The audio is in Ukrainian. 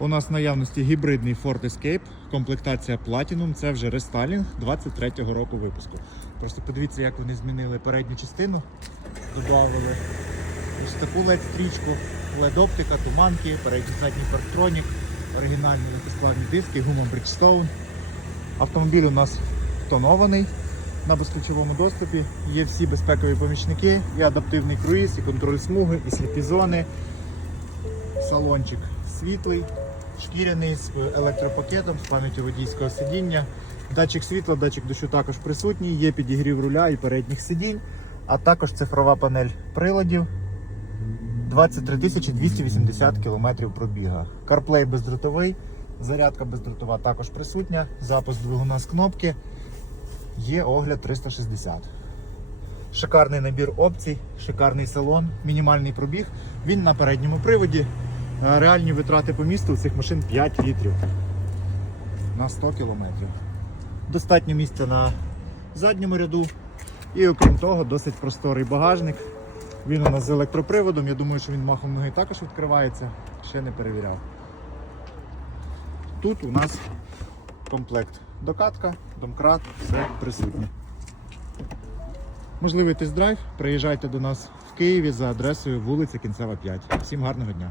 У нас в наявності гібридний Ford Escape, комплектація Platinum, це вже рестайлінг 23-го року випуску. Просто подивіться, як вони змінили передню частину, додавали ось таку led стрічку, led оптика, туманки, передній задній парктронік, оригінальні легкосплавні диски, гума Bridgestone. Автомобіль у нас тонований на безключовому доступі. Є всі безпекові помічники, і адаптивний круїз, і контроль смуги, і сліпі зони. Салончик світлий, шкіряний з електропакетом, з пам'яттю водійського сидіння. Датчик світла, датчик дощу також присутній, є підігрів руля і передніх сидінь, а також цифрова панель приладів. 23 280 км пробіга. CarPlay бездротовий, зарядка бездротова також присутня, запуск двигуна з кнопки. Є огляд 360. Шикарний набір опцій, шикарний салон, мінімальний пробіг. Він на передньому приводі. Реальні витрати по місту у цих машин 5 літрів на 100 кілометрів. Достатньо місця на задньому ряду. І окрім того, досить просторий багажник. Він у нас з електроприводом. Я думаю, що він махом ноги також відкривається. Ще не перевіряв. Тут у нас комплект докатка, домкрат, все присутнє. Можливий тест-драйв. Приїжджайте до нас в Києві за адресою вулиця Кінцева 5. Всім гарного дня!